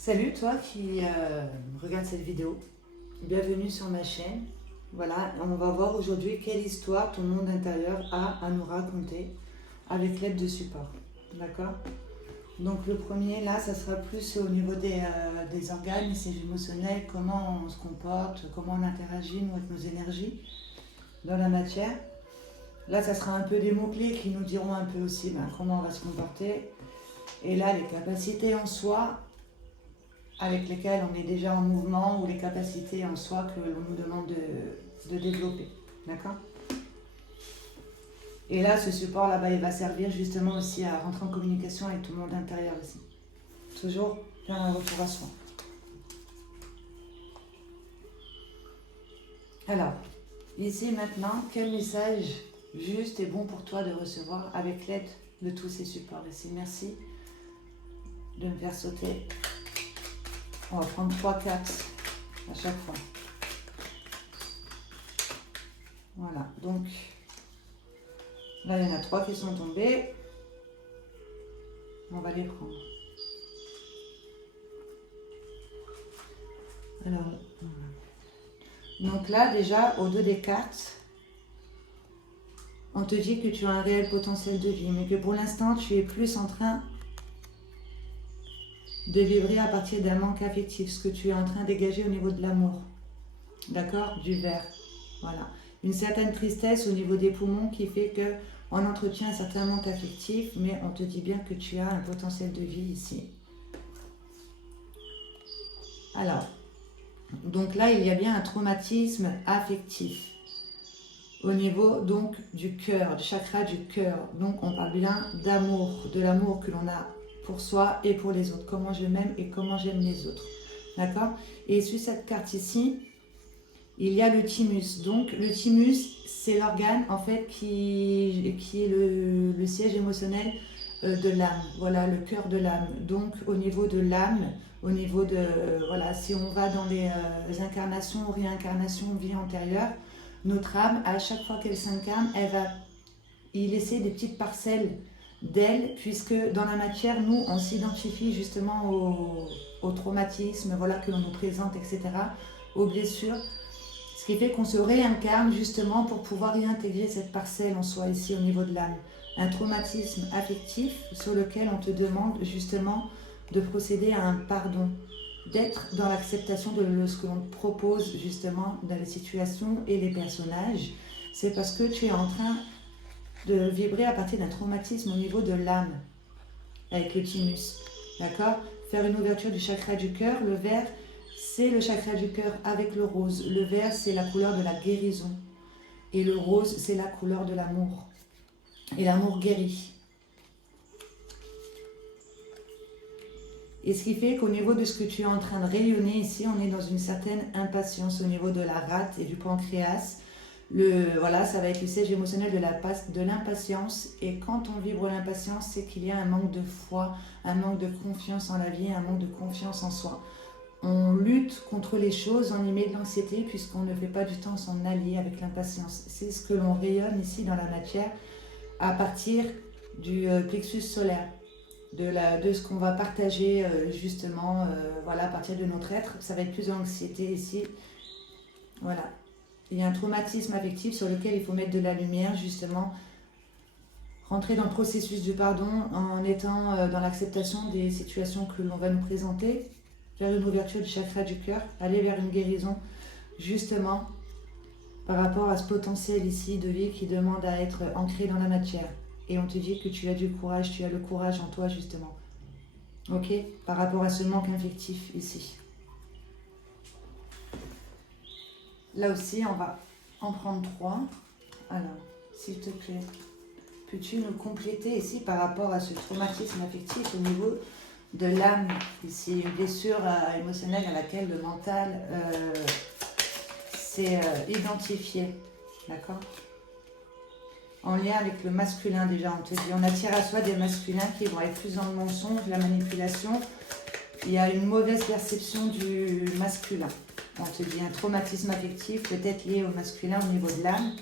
Salut toi qui regarde cette vidéo, bienvenue sur ma chaîne. Voilà, on va voir aujourd'hui quelle histoire ton monde intérieur a à nous raconter avec l'aide de support. D'accord? Donc le premier là, ça sera plus au niveau des organes, c'est émotionnel, comment on se comporte, comment on interagit nous, avec nos énergies dans la matière. Là, ça sera un peu des mots-clés qui nous diront un peu aussi comment on va se comporter. Et là, les capacités en soi avec lesquelles on est déjà en mouvement ou les capacités en soi que l'on nous demande de développer. D'accord? Et là, ce support là-bas, il va servir justement aussi à rentrer en communication avec tout le monde intérieur aussi. Toujours faire un retour à soi. Alors, ici maintenant, quel message juste et bon pour toi de recevoir avec l'aide de tous ces supports ici. Merci de me faire sauter. On va prendre 3 cartes à chaque fois. Voilà, donc là il y en a 3 qui sont tombées. On va les prendre. Alors, donc là déjà, au 2 des cartes, on te dit que tu as un réel potentiel de vie, mais que pour l'instant tu es plus en train de vibrer à partir d'un manque affectif, ce que tu es en train de dégager au niveau de l'amour. D'accord? Du vert. Voilà. Une certaine tristesse au niveau des poumons qui fait que on entretient un certain manque affectif, mais on te dit bien que tu as un potentiel de vie ici. Alors, donc là, il y a bien un traumatisme affectif au niveau donc du cœur, du chakra du cœur. Donc on parle bien d'amour, de l'amour que l'on a pour soi et pour les autres. Comment je m'aime et comment j'aime les autres. D'accord? Et sur cette carte ici, il y a le thymus. Donc le thymus, c'est l'organe en fait qui est le siège émotionnel de l'âme. Voilà, le cœur de l'âme. Donc au niveau de l'âme, au niveau de, voilà, si on va dans les incarnations ou réincarnations, vie antérieure, notre âme, à chaque fois qu'elle s'incarne, elle va y laisser des petites parcelles d'elle, puisque dans la matière, nous, on s'identifie justement au traumatisme, voilà, que l'on nous présente, etc., aux blessures, ce qui fait qu'on se réincarne justement pour pouvoir y intégrer cette parcelle en soi ici au niveau de l'âme. Un traumatisme affectif sur lequel on te demande justement de procéder à un pardon, d'être dans l'acceptation de ce que l'on te propose justement dans les situations et les personnages. C'est parce que tu es en train de vibrer à partir d'un traumatisme au niveau de l'âme avec le thymus. D'accord? Faire une ouverture du chakra du cœur. Le vert, c'est le chakra du cœur avec le rose. Le vert, c'est la couleur de la guérison. Et le rose, c'est la couleur de l'amour. Et l'amour guérit. Et ce qui fait qu'au niveau de ce que tu es en train de rayonner ici, on est dans une certaine impatience au niveau de la rate et du pancréas. Voilà, ça va être le siège émotionnel de l'impatience. Et quand on vibre l'impatience, c'est qu'il y a un manque de foi, un manque de confiance en la vie, un manque de confiance en soi. On lutte contre les choses, on y met de l'anxiété puisqu'on ne fait pas du temps son allié avec l'impatience. C'est ce que l'on rayonne ici dans la matière à partir du plexus solaire, de ce qu'on va partager justement, voilà, à partir de notre être. Ça va être plus d'anxiété ici. Voilà. Il y a un traumatisme affectif sur lequel il faut mettre de la lumière, justement. Rentrer dans le processus du pardon en étant dans l'acceptation des situations que l'on va nous présenter. Faire une ouverture du chakra du cœur. Aller vers une guérison, justement, par rapport à ce potentiel ici de vie qui demande à être ancré dans la matière. Et on te dit que tu as du courage, tu as le courage en toi, justement. Ok? Par rapport à ce manque affectif ici. Là aussi, on va en prendre 3. Alors, s'il te plaît, peux-tu nous compléter ici par rapport à ce traumatisme affectif au niveau de l'âme, ici, une blessure émotionnelle à laquelle le mental s'est identifié, d'accord? En lien avec le masculin déjà, on te dit, on attire à soi des masculins qui vont être plus dans le mensonge, la manipulation. Il y a une mauvaise perception du masculin. On te dit un traumatisme affectif peut-être lié au masculin au niveau de l'âme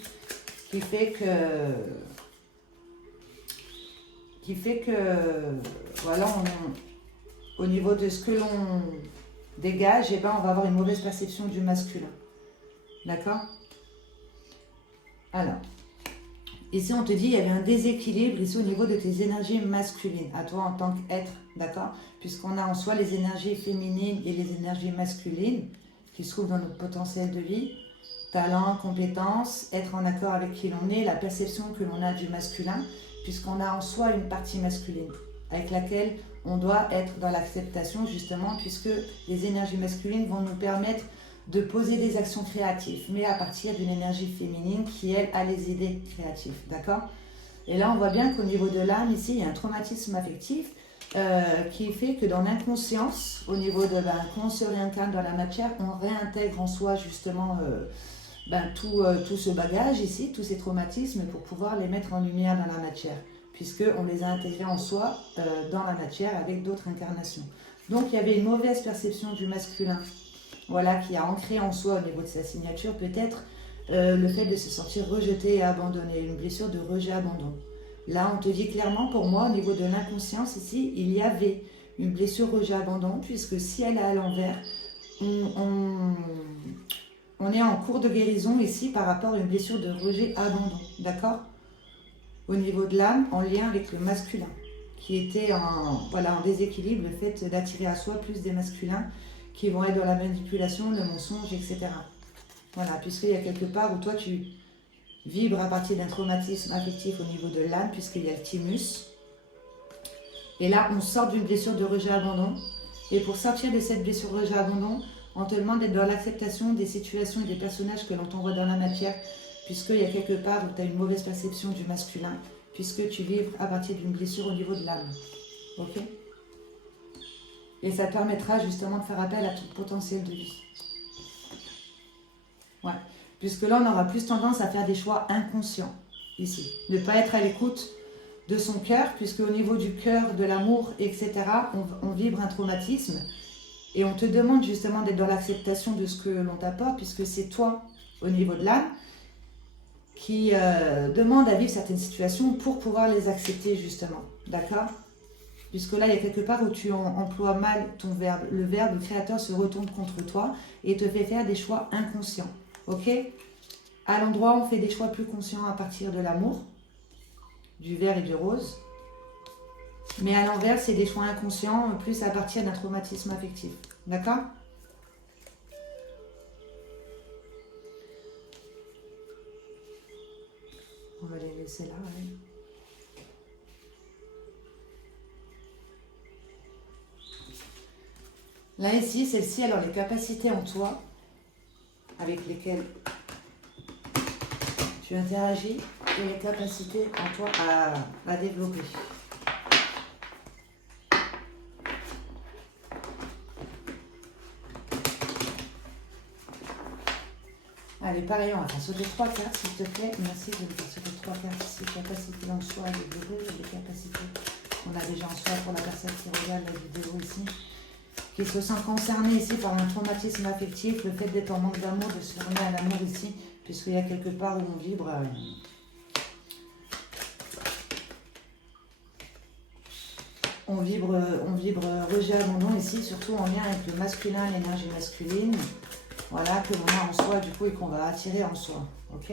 qui fait que voilà, au niveau de ce que l'on dégage, eh ben, on va avoir une mauvaise perception du masculin. D'accord? Alors, ici on te dit il y avait un déséquilibre ici au niveau de tes énergies masculines, à toi en tant qu'être, d'accord? Puisqu'on a en soi les énergies féminines et les énergies masculines qui se trouvent dans notre potentiel de vie. Talent, compétence, être en accord avec qui l'on est, la perception que l'on a du masculin, puisqu'on a en soi une partie masculine avec laquelle on doit être dans l'acceptation justement, puisque les énergies masculines vont nous permettre de poser des actions créatives, mais à partir d'une énergie féminine qui, elle, a les idées créatives, d'accord? Et là, on voit bien qu'au niveau de l'âme, ici, il y a un traumatisme affectif qui fait que dans l'inconscience, au niveau de quand on se réincarne dans la matière, on réintègre en soi justement tout ce bagage ici, tous ces traumatismes pour pouvoir les mettre en lumière dans la matière, puisqu'on les a intégrés en soi dans la matière avec d'autres incarnations. Donc il y avait une mauvaise perception du masculin, voilà, qui a ancré en soi au niveau de sa signature peut-être le fait de se sentir rejeté et abandonné, une blessure de rejet-abandon. Là on te dit clairement, pour moi, au niveau de l'inconscience ici, il y avait une blessure rejet-abandon, puisque si elle est à l'envers, on est en cours de guérison ici par rapport à une blessure de rejet-abandon, d'accord? Au niveau de l'âme, en lien avec le masculin, qui était en déséquilibre, le fait d'attirer à soi plus des masculins qui vont être dans la manipulation, le mensonge, etc. Voilà, puisqu'il y a quelque part où toi tu vibres à partir d'un traumatisme affectif au niveau de l'âme, puisqu'il y a le thymus. Et là, on sort d'une blessure de rejet-abandon. Et pour sortir de cette blessure de rejet-abandon, on te demande d'être dans l'acceptation des situations et des personnages que l'on t'envoie dans la matière, puisqu'il y a quelque part où tu as une mauvaise perception du masculin, puisque tu vibres à partir d'une blessure au niveau de l'âme. Ok? Et ça te permettra justement de faire appel à ton potentiel de vie. Ouais. Puisque là, on aura plus tendance à faire des choix inconscients, ici. Ne pas être à l'écoute de son cœur, puisque au niveau du cœur, de l'amour, etc., on vibre un traumatisme. Et on te demande justement d'être dans l'acceptation de ce que l'on t'apporte, puisque c'est toi, au niveau de l'âme, qui demande à vivre certaines situations pour pouvoir les accepter justement. D'accord? Puisque là, il y a quelque part où tu emploies mal ton verbe. Le verbe créateur se retourne contre toi et te fait faire des choix inconscients. Ok? À l'endroit, on fait des choix plus conscients à partir de l'amour, du vert et du rose. Mais à l'envers, c'est des choix inconscients, plus à partir d'un traumatisme affectif. D'accord? On va les laisser là. Ouais. Là, ici, celle-ci, alors les capacités en toi avec lesquelles tu interagis et les capacités en toi à développer. Allez, pareil, on va faire sauter 3 cartes, s'il te plaît. Merci de me faire sauter 3 cartes ici. Capacités en soi à développer, les capacités qu'on a déjà en soi pour la personne qui regarde la vidéo ici, qui se sent concernée ici par un traumatisme affectif, le fait d'être en manque d'amour, de se fermer à l'amour ici, puisqu'il y a quelque part où on vibre. On vibre rejet, abandon ici, surtout en lien avec le masculin, l'énergie masculine. Voilà, que l'on a en soi du coup et qu'on va attirer en soi. Ok?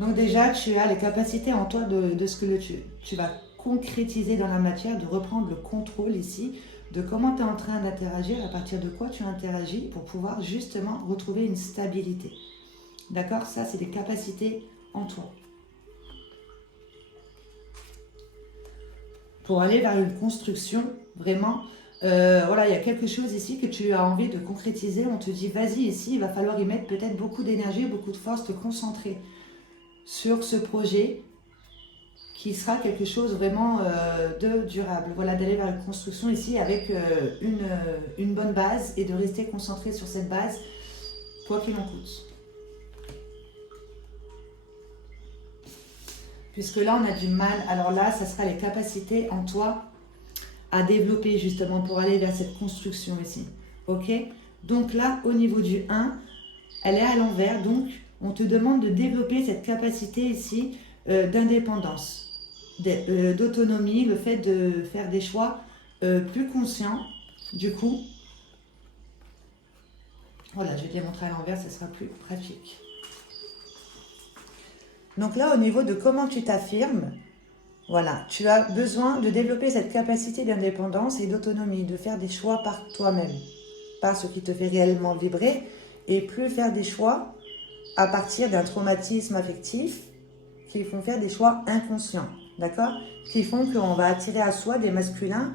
Donc déjà, tu as les capacités en toi de ce que tu vas concrétiser dans la matière, de reprendre le contrôle ici, de comment tu es en train d'interagir, à partir de quoi tu interagis pour pouvoir justement retrouver une stabilité. D'accord? Ça, c'est des capacités en toi. Pour aller vers une construction vraiment... voilà, il y a quelque chose ici que tu as envie de concrétiser. On te dit, vas-y, ici, il va falloir y mettre peut-être beaucoup d'énergie, beaucoup de force, te concentrer sur ce projet qui sera quelque chose vraiment de durable. Voilà, d'aller vers une construction ici avec une bonne base et de rester concentré sur cette base, quoi qu'il en coûte. Puisque là, on a du mal. Alors là, ça sera les capacités en toi à développer justement pour aller vers cette construction ici. Ok? Donc là, au niveau du 1, elle est à l'envers. Donc, on te demande de développer cette capacité ici d'indépendance, d'autonomie, le fait de faire des choix plus conscient, du coup. Voilà, je vais te les montrer à l'envers, ce sera plus pratique. Donc là, au niveau de comment tu t'affirmes, voilà, tu as besoin de développer cette capacité d'indépendance et d'autonomie, de faire des choix par toi-même, par ce qui te fait réellement vibrer, et plus faire des choix à partir d'un traumatisme affectif qui font faire des choix inconscients, d'accord? Qui font qu'on va attirer à soi des masculins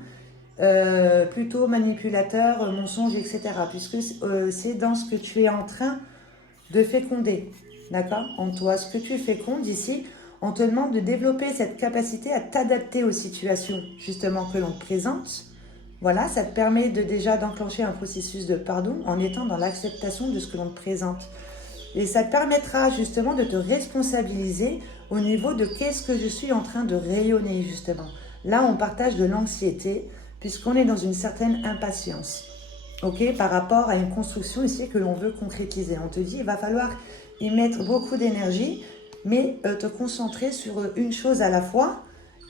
plutôt manipulateurs, mensonges, etc. Puisque c'est dans ce que tu es en train de féconder, d'accord? En toi, ce que tu fécondes ici, on te demande de développer cette capacité à t'adapter aux situations justement que l'on te présente. Voilà, ça te permet de déjà d'enclencher un processus de pardon en étant dans l'acceptation de ce que l'on te présente. Et ça te permettra justement de te responsabiliser au niveau de qu'est-ce que je suis en train de rayonner justement. Là, on partage de l'anxiété puisqu'on est dans une certaine impatience. Ok, par rapport à une construction ici que l'on veut concrétiser. On te dit, il va falloir y mettre beaucoup d'énergie, mais te concentrer sur une chose à la fois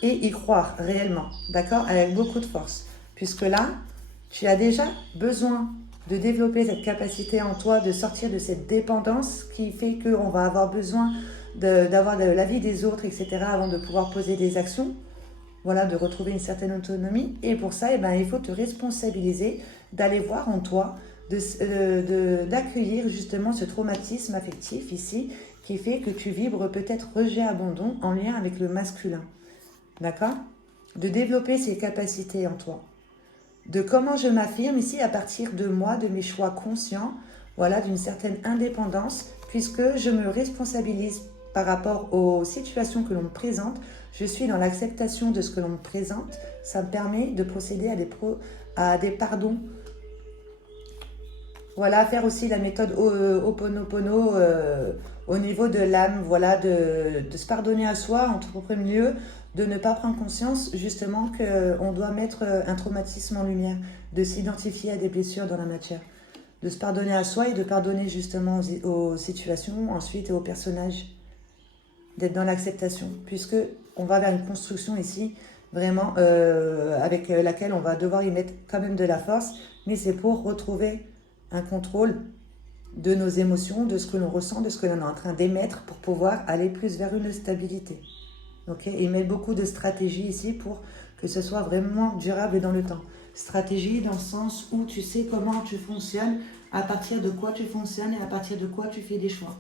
et y croire réellement, d'accord, avec beaucoup de force. Puisque là, tu as déjà besoin de développer cette capacité en toi, de sortir de cette dépendance qui fait qu'on va avoir besoin d'avoir l'avis des autres, etc., avant de pouvoir poser des actions. Voilà, de retrouver une certaine autonomie. Et pour ça, eh ben, il faut te responsabiliser, d'aller voir en toi, d'accueillir justement ce traumatisme affectif ici, qui fait que tu vibres peut-être rejet, abandon en lien avec le masculin. D'accord? De développer ces capacités en toi. De comment je m'affirme ici à partir de moi, de mes choix conscients, voilà, d'une certaine indépendance, puisque je me responsabilise par rapport aux situations que l'on me présente, je suis dans l'acceptation de ce que l'on me présente, ça me permet de procéder à des pardons. Voilà, faire aussi la méthode Ho'oponopono au niveau de l'âme, voilà, de se pardonner à soi en tout premier lieu, de ne pas prendre conscience justement qu'on doit mettre un traumatisme en lumière, de s'identifier à des blessures dans la matière, de se pardonner à soi et de pardonner justement aux situations, ensuite et aux personnages, d'être dans l'acceptation, puisque on va vers une construction ici, vraiment, avec laquelle on va devoir y mettre quand même de la force, mais c'est pour retrouver un contrôle de nos émotions, de ce que l'on ressent, de ce que l'on est en train d'émettre pour pouvoir aller plus vers une stabilité. Okay, il met beaucoup de stratégies ici pour que ce soit vraiment durable dans le temps. Stratégie dans le sens où tu sais comment tu fonctionnes, à partir de quoi tu fonctionnes et à partir de quoi tu fais des choix.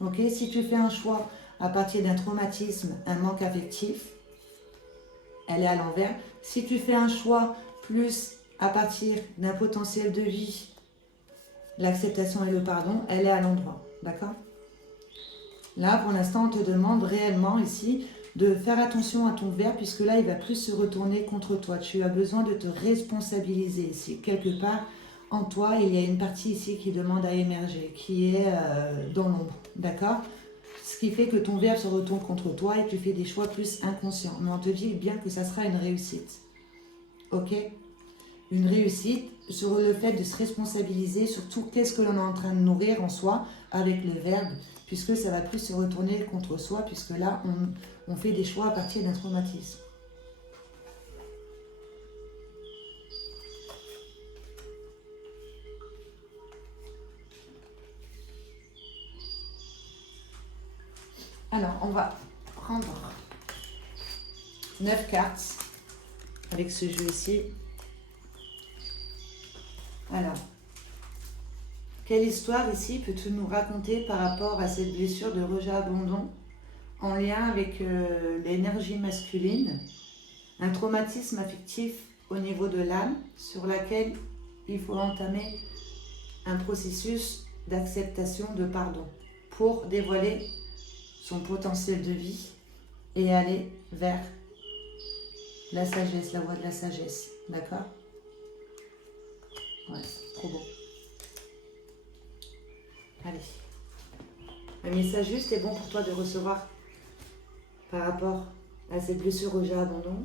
Okay, si tu fais un choix à partir d'un traumatisme, un manque affectif, elle est à l'envers. Si tu fais un choix plus à partir d'un potentiel de vie, l'acceptation et le pardon, elle est à l'endroit. D'accord? Là, pour l'instant, on te demande réellement ici de faire attention à ton verbe, puisque là, il va plus se retourner contre toi. Tu as besoin de te responsabiliser ici. Quelque part, en toi, il y a une partie ici qui demande à émerger, qui est dans l'ombre. D'accord? Ce qui fait que ton verbe se retourne contre toi et tu fais des choix plus inconscients. Mais on te dit bien que ça sera une réussite. Ok? Une réussite sur le fait de se responsabiliser sur tout qu'est-ce que l'on est en train de nourrir en soi avec le verbe, puisque ça va plus se retourner contre soi, puisque là, on fait des choix à partir d'un traumatisme. Alors, on va prendre 9 cartes avec ce jeu ici. Alors, quelle histoire ici peux-tu nous raconter par rapport à cette blessure de rejet-abandon en lien avec l'énergie masculine, un traumatisme affectif au niveau de l'âme sur laquelle il faut entamer un processus d'acceptation, de pardon pour dévoiler son potentiel de vie et aller vers la sagesse, la voie de la sagesse. D'accord? Ouais, trop beau. Allez. Un message juste est bon pour toi de recevoir par rapport à cette blessure rejet-abandon.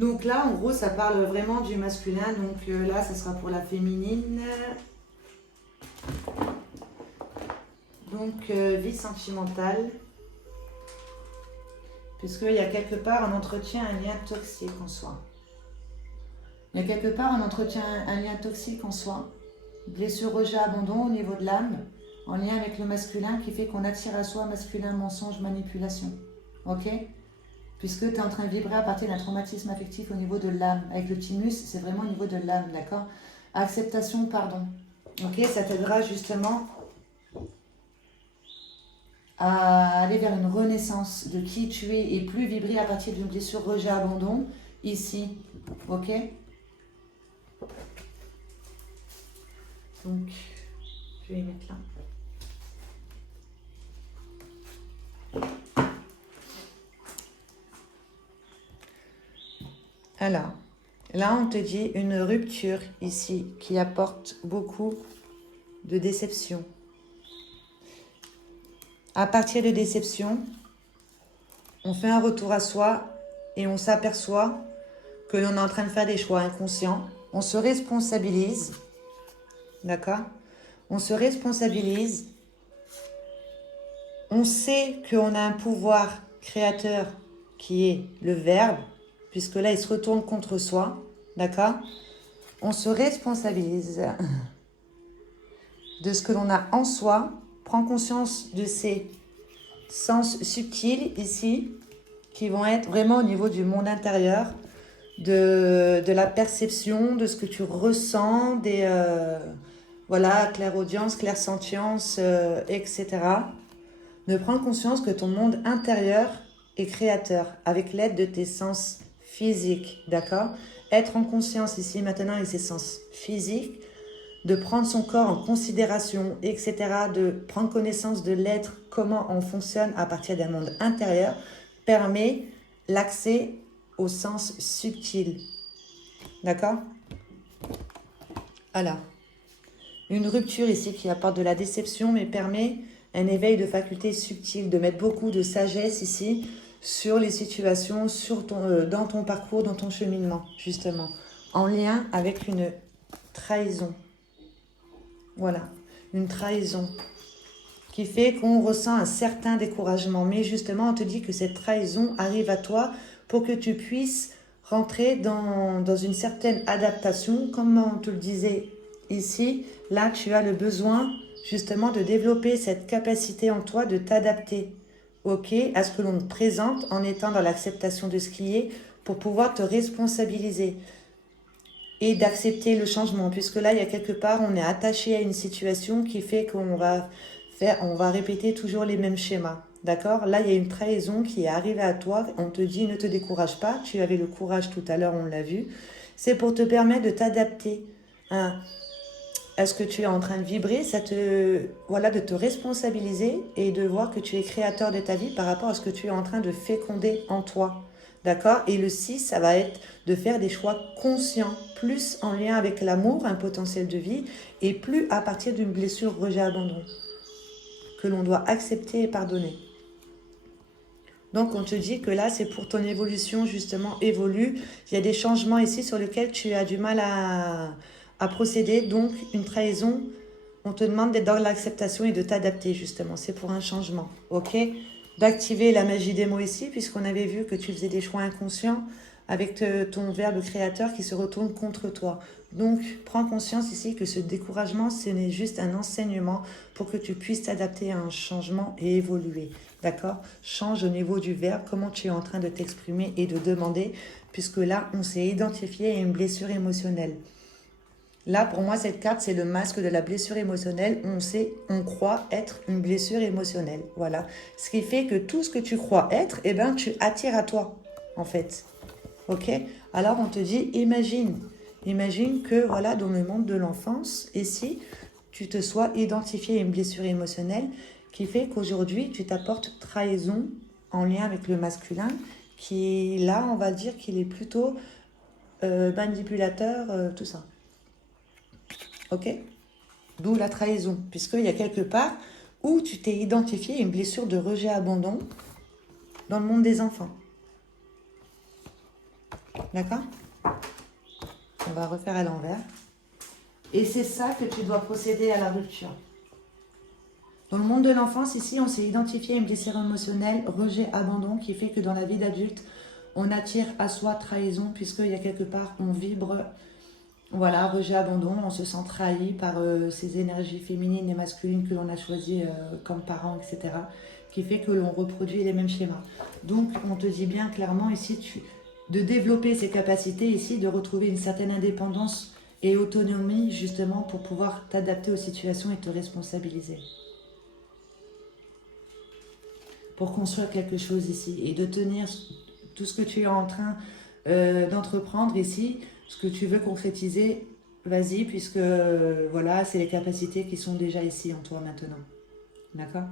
Donc là, en gros, ça parle vraiment du masculin. Donc là, ça sera pour la féminine. Donc, vie sentimentale. Puisqu'il y a quelque part, on entretient un lien toxique en soi. Il y a quelque part, on entretient un lien toxique en soi. Blessure, rejet, abandon au niveau de l'âme, en lien avec le masculin, qui fait qu'on attire à soi masculin, mensonge, manipulation. Ok? Puisque tu es en train de vibrer à partir d'un traumatisme affectif au niveau de l'âme. Avec le thymus, c'est vraiment au niveau de l'âme, d'accord? Acceptation, pardon. Ok? Ça t'aidera justement à aller vers une renaissance de qui tu es et plus vibrer à partir d'une blessure, rejet, abandon, ici. Ok? Donc, je vais les mettre là. Alors, là, on te dit une rupture ici qui apporte beaucoup de déception. À partir de déception, on fait un retour à soi et on s'aperçoit que l'on est en train de faire des choix inconscients. On se responsabilise, d'accord? On se responsabilise. On sait qu'on a un pouvoir créateur qui est le verbe, puisque là, il se retourne contre soi, d'accord? On se responsabilise de ce que l'on a en soi, prend conscience de ces sens subtils ici, qui vont être vraiment au niveau du monde intérieur, de la perception, de ce que tu ressens, des voilà, clairaudience, clairsentience, etc. De prendre conscience que ton monde intérieur est créateur avec l'aide de tes sens physiques, d'accord? Être en conscience ici maintenant avec ses sens physiques, de prendre son corps en considération, etc., de prendre connaissance de l'être, comment on fonctionne à partir d'un monde intérieur, permet l'accès au sens subtil. D'accord? Alors, une rupture ici qui apporte de la déception, mais permet un éveil de facultés subtiles, de mettre beaucoup de sagesse ici sur les situations, dans ton parcours, dans ton cheminement, justement, en lien avec une trahison. Voilà, une trahison qui fait qu'on ressent un certain découragement. Mais justement, on te dit que cette trahison arrive à toi pour que tu puisses rentrer dans une certaine adaptation. Comme on te le disait ici, là, tu as le besoin justement de développer cette capacité en toi de t'adapter, ok, à ce que l'on te présente en étant dans l'acceptation de ce qui est pour pouvoir te responsabiliser et d'accepter le changement, puisque là, il y a quelque part, on est attaché à une situation qui fait qu'on va répéter toujours les mêmes schémas, d'accord? Là, il y a une trahison qui est arrivée à toi, on te dit, ne te décourage pas, tu avais le courage tout à l'heure, on l'a vu, c'est pour te permettre de t'adapter à ce que tu es en train de vibrer, voilà, de te responsabiliser et de voir que tu es créateur de ta vie par rapport à ce que tu es en train de féconder en toi. D'accord? Et le 6, ça va être de faire des choix conscients, plus en lien avec l'amour, un potentiel de vie, et plus à partir d'une blessure, rejet, abandon, que l'on doit accepter et pardonner. Donc, on te dit que là, c'est pour ton évolution, justement, évolue. Il y a des changements ici sur lesquels tu as du mal à procéder. Donc, une trahison, on te demande d'être dans l'acceptation et de t'adapter, justement. C'est pour un changement, ok? D'activer la magie des mots ici, puisqu'on avait vu que tu faisais des choix inconscients avec ton verbe créateur qui se retourne contre toi. Donc, prends conscience ici que ce découragement, ce n'est juste un enseignement pour que tu puisses t'adapter à un changement et évoluer. D'accord? Change au niveau du verbe, comment tu es en train de t'exprimer et de demander, puisque là, on s'est identifié à une blessure émotionnelle. Là, pour moi, cette carte, c'est le masque de la blessure émotionnelle. On croit être une blessure émotionnelle. Voilà. Ce qui fait que tout ce que tu crois être, eh ben, tu attires à toi, en fait. Ok? Alors, on te dit, imagine que, voilà, dans le monde de l'enfance, ici, tu te sois identifié à une blessure émotionnelle qui fait qu'aujourd'hui, tu t'apportes trahison en lien avec le masculin, qui, là, on va dire qu'il est plutôt manipulateur, tout ça. Ok? D'où la trahison, puisqu'il y a quelque part où tu t'es identifié à une blessure de rejet-abandon dans le monde des enfants. D'accord? On va refaire à l'envers. Et c'est ça que tu dois procéder à la rupture. Dans le monde de l'enfance, ici, on s'est identifié une blessure émotionnelle, rejet, abandon, qui fait que dans la vie d'adulte, on attire à soi trahison, puisqu'il y a quelque part, on vibre, voilà, rejet, abandon, on se sent trahi par ces énergies féminines et masculines que l'on a choisies comme parents, etc., qui fait que l'on reproduit les mêmes schémas. Donc, on te dit bien clairement ici, de développer ces capacités ici, de retrouver une certaine indépendance et autonomie, justement, pour pouvoir t'adapter aux situations et te responsabiliser. Pour construire quelque chose ici et de tenir tout ce que tu es en train d'entreprendre ici, ce que tu veux concrétiser, vas-y, puisque voilà, c'est les capacités qui sont déjà ici en toi maintenant. D'accord?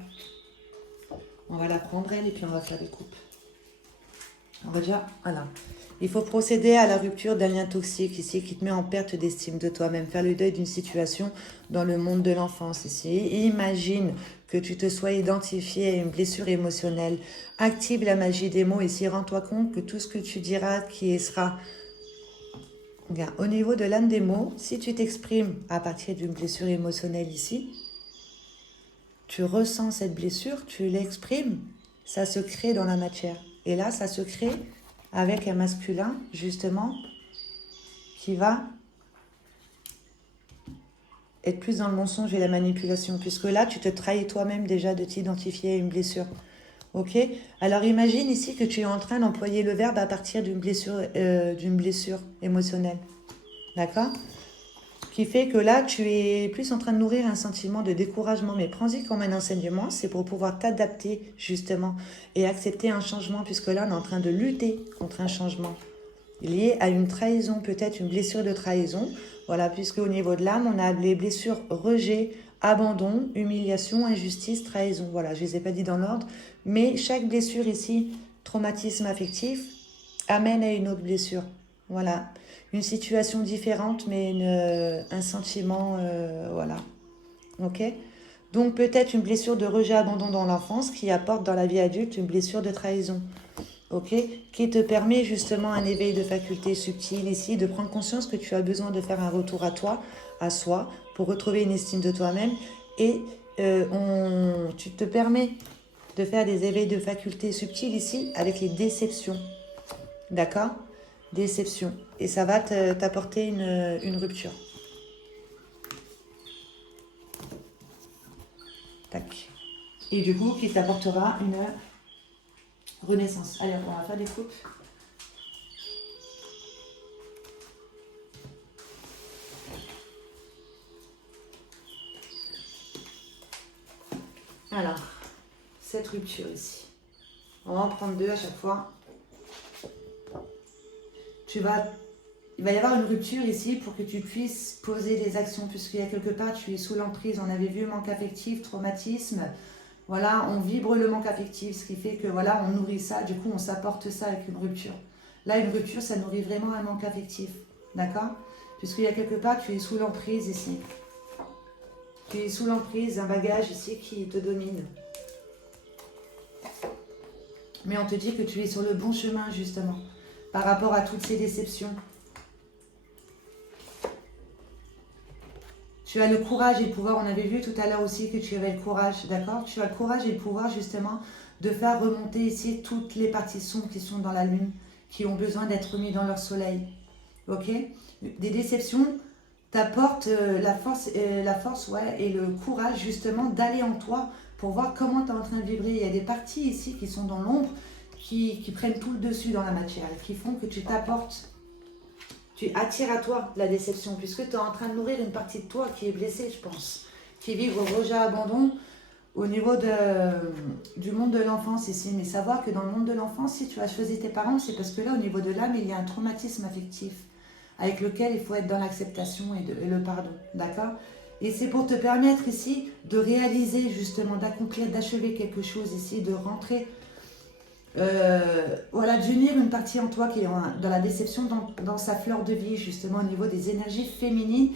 On va la prendre elle et puis on va faire des coupes. On va déjà, voilà. Il faut procéder à la rupture d'un lien toxique ici qui te met en perte d'estime de toi-même. Faire le deuil d'une situation dans le monde de l'enfance ici. Imagine que tu te sois identifié à une blessure émotionnelle. Active la magie des mots ici. Rends-toi compte que tout ce que tu diras qui sera... Bien, au niveau de l'âme des mots, si tu t'exprimes à partir d'une blessure émotionnelle ici, tu ressens cette blessure, tu l'exprimes, ça se crée dans la matière. Et là, ça se crée avec un masculin, justement, qui va être plus dans le mensonge et la manipulation. Puisque là, tu te trahis toi-même déjà de t'identifier à une blessure. Ok? Alors imagine ici que tu es en train d'employer le verbe à partir d'une blessure émotionnelle. D'accord? Qui fait que là, tu es plus en train de nourrir un sentiment de découragement. Mais prends-y comme un enseignement, c'est pour pouvoir t'adapter justement et accepter un changement, puisque là, on est en train de lutter contre un changement lié à une trahison, peut-être une blessure de trahison. Voilà, puisque au niveau de l'âme, on a les blessures rejet, abandon, humiliation, injustice, trahison. Voilà, je ne les ai pas dit dans l'ordre, mais chaque blessure ici, traumatisme affectif, amène à une autre blessure. Voilà, une situation différente, mais un sentiment, voilà. Ok? Donc peut-être une blessure de rejet, abandon dans l'enfance qui apporte dans la vie adulte une blessure de trahison. Ok? Qui te permet justement un éveil de facultés subtiles ici, de prendre conscience que tu as besoin de faire un retour à toi, à soi, pour retrouver une estime de toi-même. Et tu te permets de faire des éveils de facultés subtiles ici avec les déceptions. D'accord? Déception. Et ça va t'apporter une rupture. Tac. Et du coup, qui t'apportera une renaissance. Allez, on va faire des coupes. Alors, cette rupture ici. On va en prendre deux à chaque fois. Il va y avoir une rupture ici pour que tu puisses poser des actions, puisqu'il y a quelque part, tu es sous l'emprise. On avait vu manque affectif, traumatisme. Voilà, on vibre le manque affectif, ce qui fait que voilà, on nourrit ça, du coup on s'apporte ça avec une rupture. Là, une rupture, ça nourrit vraiment un manque affectif, d'accord? Puisqu'il y a quelque part, tu es sous l'emprise ici. Tu es sous l'emprise d'un bagage ici qui te domine. Mais on te dit que tu es sur le bon chemin, justement, par rapport à toutes ces déceptions. Tu as le courage et le pouvoir, on avait vu tout à l'heure aussi que tu avais le courage, d'accord? Tu as le courage et le pouvoir justement de faire remonter ici toutes les parties sombres qui sont dans la lune, qui ont besoin d'être mis dans leur soleil, ok? Des déceptions t'apportent la force et le courage justement d'aller en toi pour voir comment tu es en train de vibrer. Il y a des parties ici qui sont dans l'ombre, qui prennent tout le dessus dans la matière, qui font que tu t'apportes. Tu attires à toi la déception, puisque tu es en train de nourrir une partie de toi qui est blessée, je pense, qui vibre rejet, abandon au niveau du monde de l'enfance ici. Mais savoir que dans le monde de l'enfance, si tu as choisi tes parents, c'est parce que là, au niveau de l'âme, il y a un traumatisme affectif avec lequel il faut être dans l'acceptation et le pardon, d'accord? Et c'est pour te permettre ici de réaliser justement, d'accomplir, d'achever quelque chose ici, de rentrer... voilà, d'unir une partie en toi qui est dans la déception, dans sa fleur de vie, justement au niveau des énergies féminines,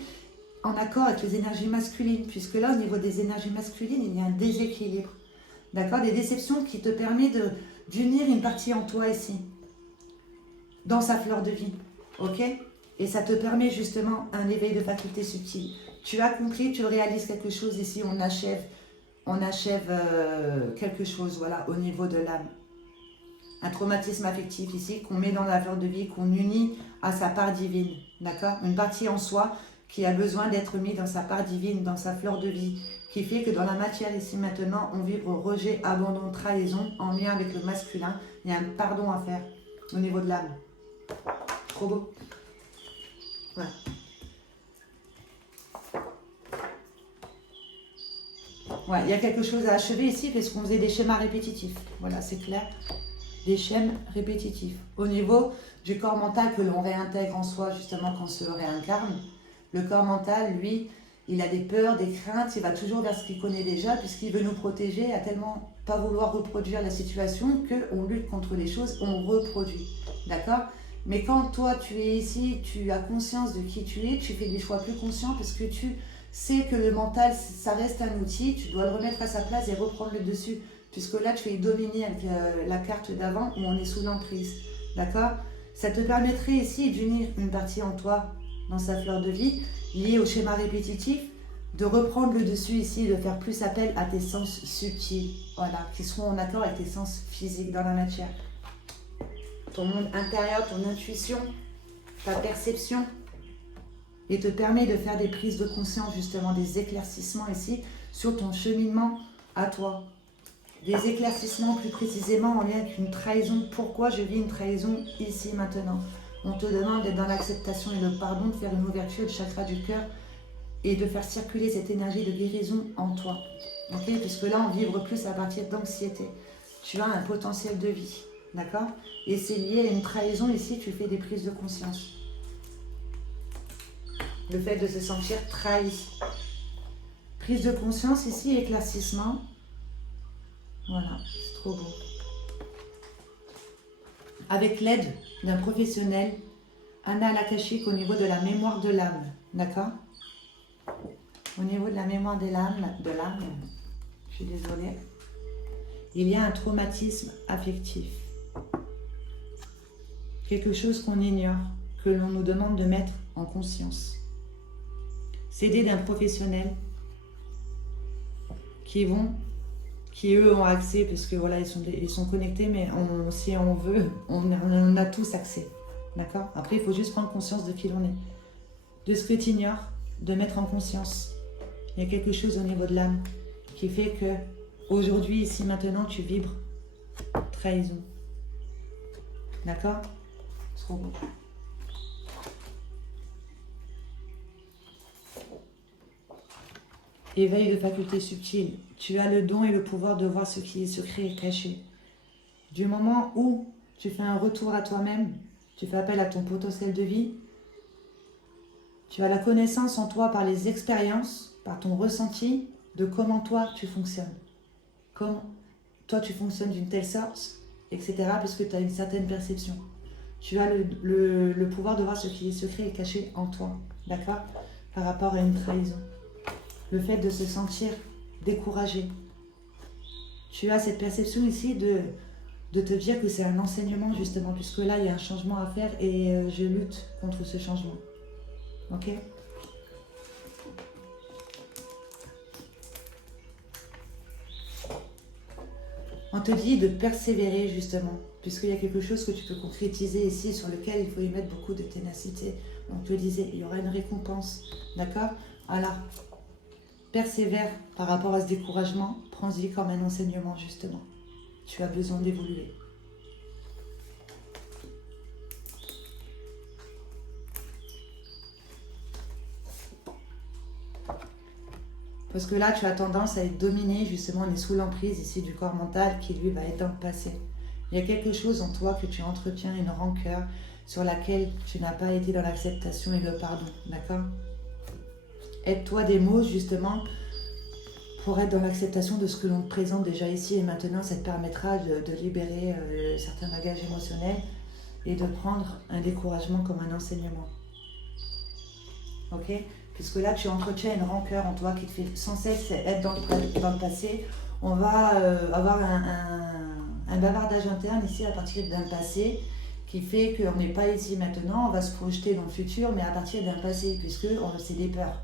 en accord avec les énergies masculines, puisque là, au niveau des énergies masculines, il y a un déséquilibre. D'accord? Des déceptions qui te permettent d'unir une partie en toi ici. dans sa fleur de vie. Ok? Et ça te permet justement un éveil de facultés subtiles. Tu as compris, tu réalises quelque chose ici, on achève quelque chose, voilà, au niveau de l'âme. Un traumatisme affectif ici, qu'on met dans la fleur de vie, qu'on unit à sa part divine, d'accord? Une partie en soi qui a besoin d'être mise dans sa part divine, dans sa fleur de vie, qui fait que dans la matière ici maintenant, on vibre rejet, abandon, trahison, en lien avec le masculin. Il y a un pardon à faire au niveau de l'âme. Trop beau. Ouais. Ouais, il y a quelque chose à achever ici parce qu'on faisait des schémas répétitifs. Voilà, c'est clair. Des schèmes répétitifs. Au niveau du corps mental que l'on réintègre en soi, justement, quand on se réincarne, le corps mental, lui, il a des peurs, des craintes, il va toujours vers ce qu'il connaît déjà, puisqu'il veut nous protéger, à tellement pas vouloir reproduire la situation qu'on lutte contre les choses, on reproduit. D'accord? Mais quand toi, tu es ici, tu as conscience de qui tu es, tu fais des choix plus conscients parce que tu sais que le mental, ça reste un outil, tu dois le remettre à sa place et reprendre le dessus. Puisque là, tu es dominé avec la carte d'avant où on est sous l'emprise. D'accord? Ça te permettrait ici d'unir une partie en toi, dans sa fleur de vie, liée au schéma répétitif, de reprendre le dessus ici, de faire plus appel à tes sens subtils, voilà, qui seront en accord avec tes sens physiques dans la matière. Ton monde intérieur, ton intuition, ta perception, et te permet de faire des prises de conscience, justement, des éclaircissements ici, sur ton cheminement à toi. Des éclaircissements plus précisément en lien avec une trahison. Pourquoi je vis une trahison ici maintenant? On te demande d'être dans l'acceptation et le pardon, de faire une ouverture du chakra du cœur et de faire circuler cette énergie de guérison en toi. Ok? Puisque là, on vibre plus à partir d'anxiété. Tu as un potentiel de vie. D'accord? Et c'est lié à une trahison. Ici, tu fais des prises de conscience. Le fait de se sentir trahi. Prise de conscience ici, éclaircissement. Voilà, c'est trop beau. Avec l'aide d'un professionnel, Anna Lakashik au niveau de la mémoire de l'âme, d'accord? Au niveau de la mémoire de l'âme, je suis désolée, il y a un traumatisme affectif. Quelque chose qu'on ignore, que l'on nous demande de mettre en conscience. C'est aidé d'un professionnel qui eux ont accès, parce que voilà, ils sont connectés, mais si on veut, on a tous accès. D'accord? Après, il faut juste prendre conscience de qui l'on est. De ce que tu ignores, de mettre en conscience. Il y a quelque chose au niveau de l'âme qui fait que aujourd'hui, ici, maintenant, tu vibres trahison. D'accord? Trop beau. Éveil de facultés subtiles. Tu as le don et le pouvoir de voir ce qui est secret et caché. Du moment où tu fais un retour à toi-même, tu fais appel à ton potentiel de vie, tu as la connaissance en toi par les expériences, par ton ressenti de comment toi tu fonctionnes. Comment toi tu fonctionnes d'une telle sorte, etc. parce que tu as une certaine perception. Tu as le pouvoir de voir ce qui est secret et caché en toi. D'accord? Par rapport à une trahison. Le fait de se sentir découragé. Tu as cette perception ici de te dire que c'est un enseignement justement, puisque là il y a un changement à faire et je lutte contre ce changement. Ok? On te dit de persévérer justement, puisqu'il y a quelque chose que tu peux concrétiser ici, sur lequel il faut y mettre beaucoup de ténacité. On te disait, il y aura une récompense. D'accord? Alors, persévère par rapport à ce découragement, prends-y comme un enseignement justement. Tu as besoin d'évoluer. Parce que là, tu as tendance à être dominé, justement, on est sous l'emprise ici du corps mental qui lui va être dans le passé. Il y a quelque chose en toi que tu entretiens, une rancœur sur laquelle tu n'as pas été dans l'acceptation et le pardon, d'accord? Aide-toi des mots, justement, pour être dans l'acceptation de ce que l'on te présente déjà ici et maintenant. Ça te permettra de libérer certains bagages émotionnels et de prendre un découragement comme un enseignement. Ok? Puisque là, tu entretiens une rancœur en toi qui te fait sans cesse être dans le passé. On va avoir un bavardage interne ici à partir d'un passé qui fait qu'on n'est pas ici maintenant, on va se projeter dans le futur, mais à partir d'un passé, puisque c'est des peurs.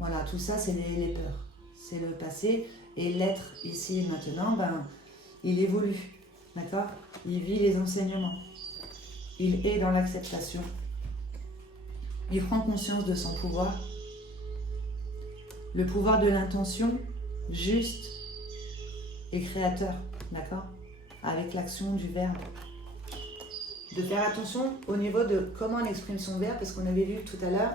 Voilà, tout ça, c'est les peurs. C'est le passé. Et l'être ici et maintenant, il évolue. D'accord? Il vit les enseignements. Il est dans l'acceptation. Il prend conscience de son pouvoir. Le pouvoir de l'intention, juste et créateur. D'accord? Avec l'action du verbe. De faire attention au niveau de comment on exprime son verbe, parce qu'on avait vu tout à l'heure,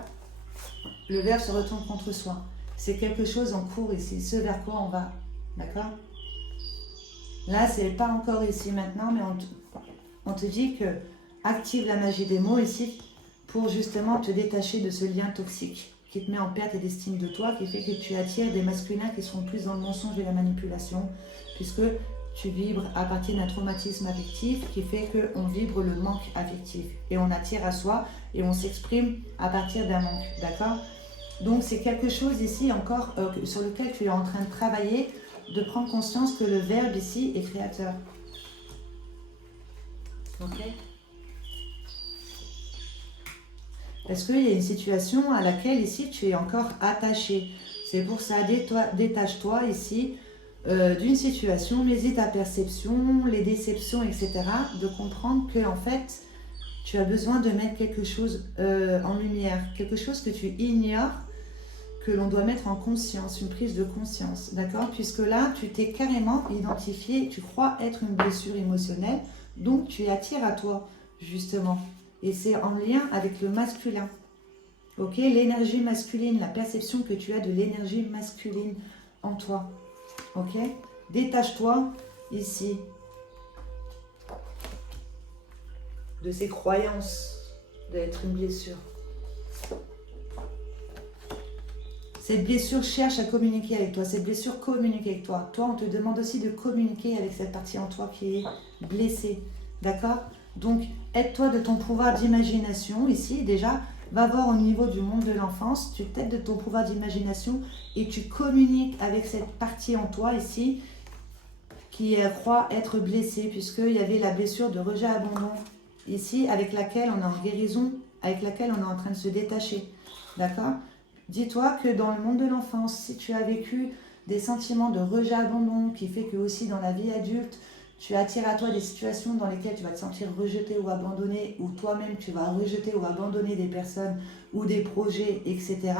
le verbe se retourne contre soi. C'est quelque chose en cours ici, ce vers quoi on va. D'accord? Là, c'est pas encore ici maintenant, mais on te dit que active la magie des mots ici pour justement te détacher de ce lien toxique qui te met en perte d'estime de toi, qui fait que tu attires des masculins qui sont plus dans le mensonge et la manipulation, puisque tu vibres à partir d'un traumatisme affectif qui fait qu'on vibre le manque affectif et on attire à soi et on s'exprime à partir d'un manque, d'accord? Donc c'est quelque chose ici encore sur lequel tu es en train de travailler, de prendre conscience que le verbe ici est créateur. Ok? Parce qu'il y a une situation à laquelle ici tu es encore attaché. C'est pour ça, détache-toi ici d'une situation, mais ta perception, les déceptions, etc. De comprendre que en fait, tu as besoin de mettre quelque chose en lumière, quelque chose que tu ignores, que l'on doit mettre en conscience, une prise de conscience, d'accord? Puisque là, tu t'es carrément identifié, tu crois être une blessure émotionnelle, donc tu attires à toi, justement. Et c'est en lien avec le masculin, ok? L'énergie masculine, la perception que tu as de l'énergie masculine en toi, ok? Détache-toi ici de ces croyances d'être une blessure. Cette blessure cherche à communiquer avec toi. Cette blessure communique avec toi. Toi, on te demande aussi de communiquer avec cette partie en toi qui est blessée. D'accord? Donc, aide-toi de ton pouvoir d'imagination. Ici, déjà, va voir au niveau du monde de l'enfance. Tu t'aides de ton pouvoir d'imagination et tu communiques avec cette partie en toi ici qui croit être blessée, puisqu'il y avait la blessure de rejet-abandon ici, avec laquelle on est en guérison, avec laquelle on est en train de se détacher. D'accord? Dis-toi que dans le monde de l'enfance, si tu as vécu des sentiments de rejet-abandon, qui fait que aussi dans la vie adulte, tu attires à toi des situations dans lesquelles tu vas te sentir rejeté ou abandonné, ou toi-même tu vas rejeter ou abandonner des personnes ou des projets, etc.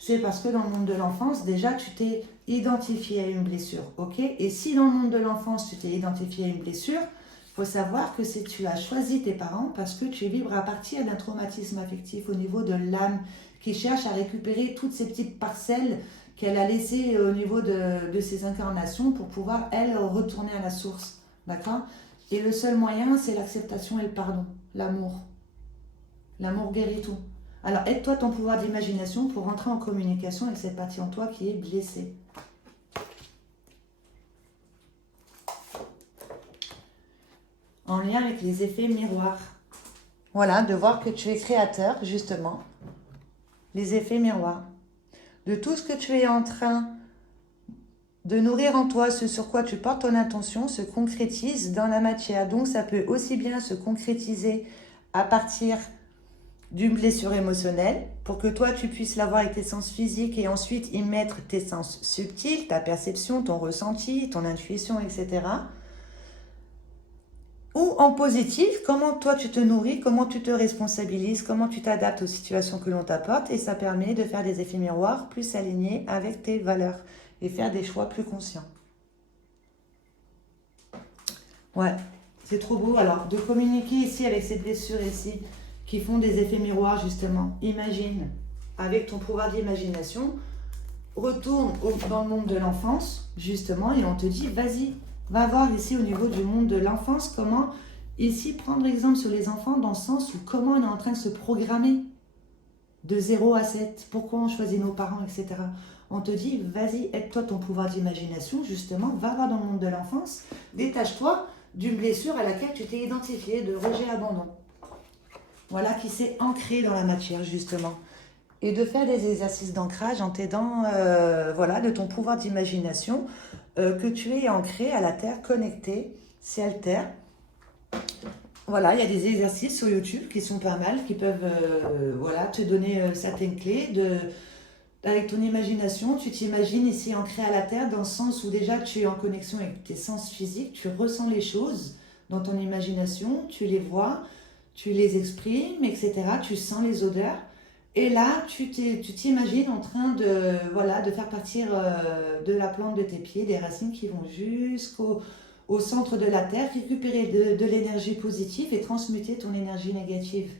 C'est parce que dans le monde de l'enfance, déjà tu t'es identifié à une blessure, ok? Et si dans le monde de l'enfance, tu t'es identifié à une blessure, il faut savoir que si tu as choisi tes parents parce que tu vibres à partir d'un traumatisme affectif au niveau de l'âme, qui cherche à récupérer toutes ces petites parcelles qu'elle a laissées au niveau de ses incarnations pour pouvoir, elle, retourner à la source. D'accord? Et le seul moyen, c'est l'acceptation et le pardon, l'amour. L'amour guérit tout. Alors, aide-toi ton pouvoir d'imagination pour rentrer en communication avec cette partie en toi qui est blessée. En lien avec les effets miroirs. Voilà, de voir que tu es créateur, justement. Les effets miroirs. De tout ce que tu es en train de nourrir en toi, ce sur quoi tu portes ton attention, se concrétise dans la matière. Donc, ça peut aussi bien se concrétiser à partir d'une blessure émotionnelle, pour que toi, tu puisses l'avoir avec tes sens physiques et ensuite y mettre tes sens subtils, ta perception, ton ressenti, ton intuition, etc. Ou en positif, comment toi tu te nourris, comment tu te responsabilises, comment tu t'adaptes aux situations que l'on t'apporte, et ça permet de faire des effets miroirs plus alignés avec tes valeurs et faire des choix plus conscients. Ouais, c'est trop beau. Alors, de communiquer ici avec ces blessures ici, qui font des effets miroirs justement. Imagine, avec ton pouvoir d'imagination, retourne dans le monde de l'enfance, justement, et on te dit, vas-y, va voir ici au niveau du monde de l'enfance, comment ici prendre exemple sur les enfants dans le sens où comment on est en train de se programmer de 0 à 7, pourquoi on choisit nos parents, etc. On te dit, vas-y, aide-toi ton pouvoir d'imagination, justement, va voir dans le monde de l'enfance, détache-toi d'une blessure à laquelle tu t'es identifié, de rejet-abandon. Voilà, qui s'est ancré dans la matière, justement. Et de faire des exercices d'ancrage en t'aidant, voilà, de ton pouvoir d'imagination, que tu es ancré à la Terre, connecté, ciel-terre, Voilà, il y a des exercices sur YouTube qui sont pas mal, qui peuvent voilà, te donner certaines clés. Avec ton imagination, tu t'imagines ici ancré à la terre dans le sens où déjà tu es en connexion avec tes sens physiques, tu ressens les choses dans ton imagination, tu les vois, tu les exprimes, etc. Tu sens les odeurs. Et là, tu t'imagines en train de, voilà, de faire partir de la plante de tes pieds des racines qui vont au centre de la terre, récupérer de l'énergie positive et transmuter ton énergie négative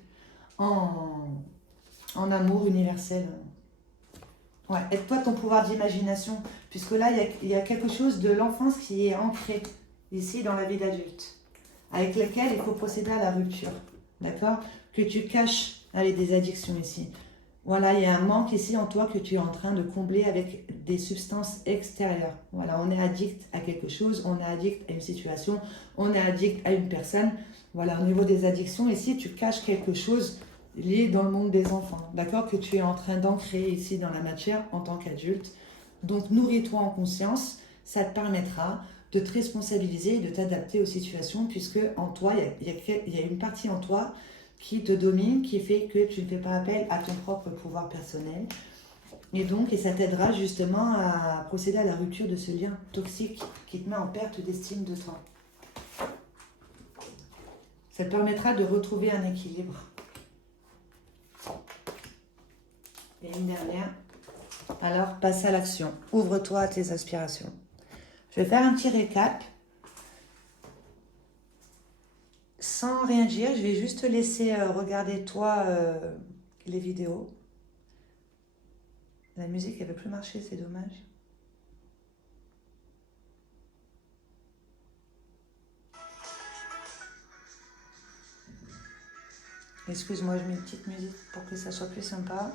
en, en amour universel. Ouais, aide-toi ton pouvoir d'imagination, puisque là, il y a quelque chose de l'enfance qui est ancré ici dans la vie d'adulte, avec lequel il faut procéder à la rupture. D'accord? Que tu caches, allez, des addictions ici. Voilà, il y a un manque ici en toi que tu es en train de combler avec des substances extérieures. Voilà, on est addict à quelque chose, on est addict à une situation, on est addict à une personne. Voilà, au niveau des addictions, ici, tu caches quelque chose lié dans le monde des enfants. D'accord? Que tu es en train d'ancrer ici dans la matière en tant qu'adulte. Donc, nourris-toi en conscience, ça te permettra de te responsabiliser et de t'adapter aux situations, puisque en toi, il y a une partie en toi qui te domine, qui fait que tu ne fais pas appel à ton propre pouvoir personnel. Et donc, ça t'aidera justement à procéder à la rupture de ce lien toxique qui te met en perte d'estime de toi. Ça te permettra de retrouver un équilibre. Et une dernière. Alors, passe à l'action. Ouvre-toi à tes aspirations. Je vais faire un petit récap. Sans rien dire, je vais juste te laisser regarder toi les vidéos. La musique, elle ne veut plus marcher, c'est dommage. Excuse-moi, je mets une petite musique pour que ça soit plus sympa.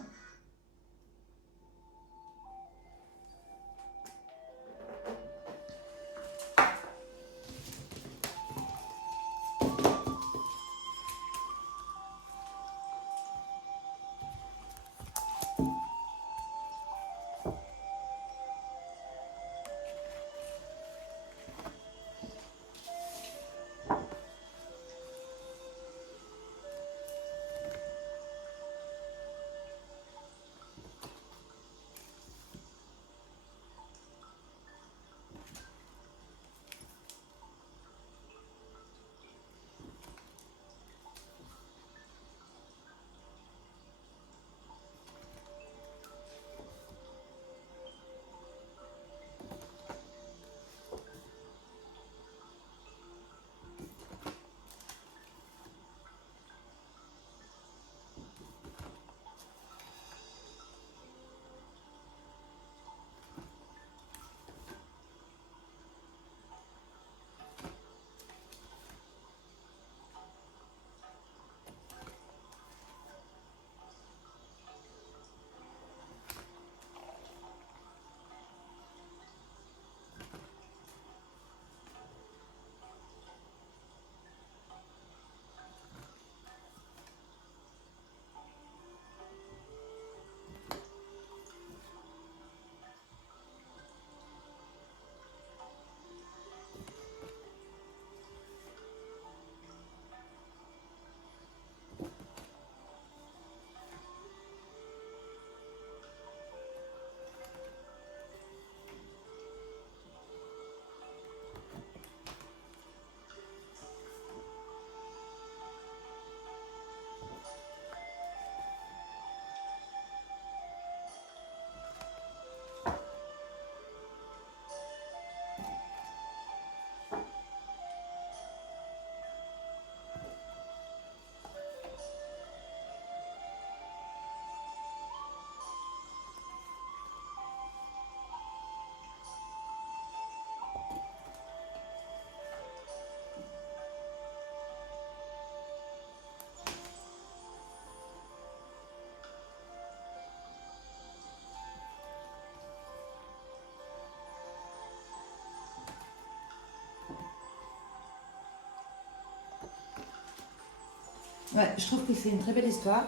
Ouais, je trouve que c'est une très belle histoire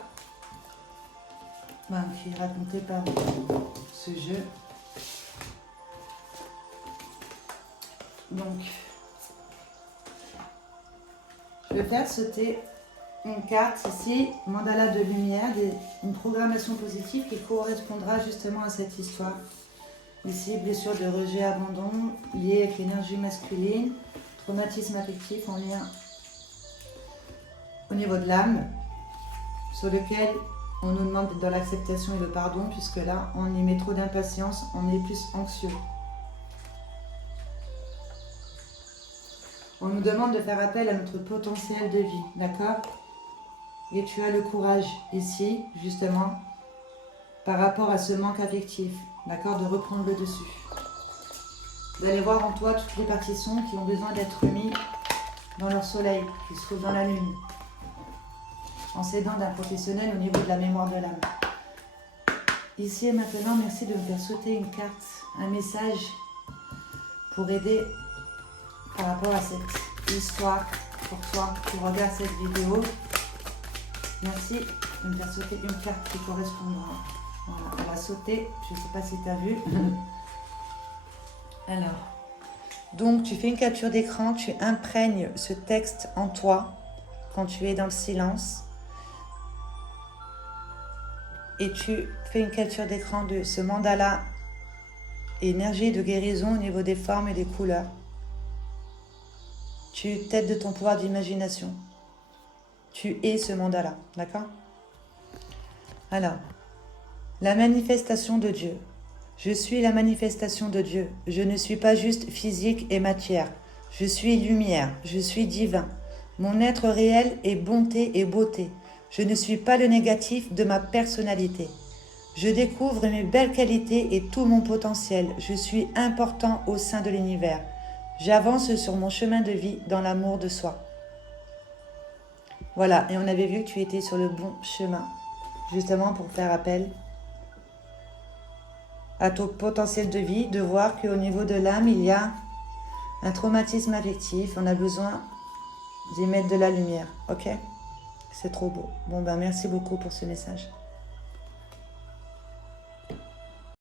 qui est racontée par ce jeu. Donc, Je vais faire sauter une carte ici, mandala de lumière, une programmation positive qui correspondra justement à cette histoire. Ici, blessure de rejet, abandon, liée avec l'énergie masculine, traumatisme affectif en lien au niveau de l'âme, sur lequel on nous demande d'être dans l'acceptation et le pardon, puisque là, on y met trop d'impatience, on est plus anxieux. On nous demande de faire appel à notre potentiel de vie, d'accord? Et tu as le courage ici, justement, par rapport à ce manque affectif, d'accord, de reprendre le dessus. D'aller voir en toi toutes les partitions qui ont besoin d'être mises dans leur soleil, qui se trouvent dans la lune, en s'aidant d'un professionnel au niveau de la mémoire de l'âme. Ici et maintenant, merci de me faire sauter une carte, un message pour aider par rapport à cette histoire pour toi qui regarde cette vidéo. Merci de me faire sauter une carte qui correspondra. Voilà, on va sauter, je ne sais pas si tu as vu. Alors, donc tu fais une capture d'écran, tu imprègnes ce texte en toi quand tu es dans le silence. Et tu fais une capture d'écran de ce mandala énergie de guérison au niveau des formes et des couleurs. Tu t'aides de ton pouvoir d'imagination. Tu es ce mandala, d'accord? Alors, la manifestation de Dieu. Je suis la manifestation de Dieu. Je ne suis pas juste physique et matière. Je suis lumière, je suis divin. Mon être réel est bonté et beauté. Je ne suis pas le négatif de ma personnalité. Je découvre mes belles qualités et tout mon potentiel. Je suis important au sein de l'univers. J'avance sur mon chemin de vie dans l'amour de soi. Voilà, et on avait vu que tu étais sur le bon chemin, justement pour faire appel à ton potentiel de vie, de voir qu'au niveau de l'âme, il y a un traumatisme affectif. On a besoin d'y mettre de la lumière, ok? C'est trop beau. Bon, ben merci beaucoup pour ce message.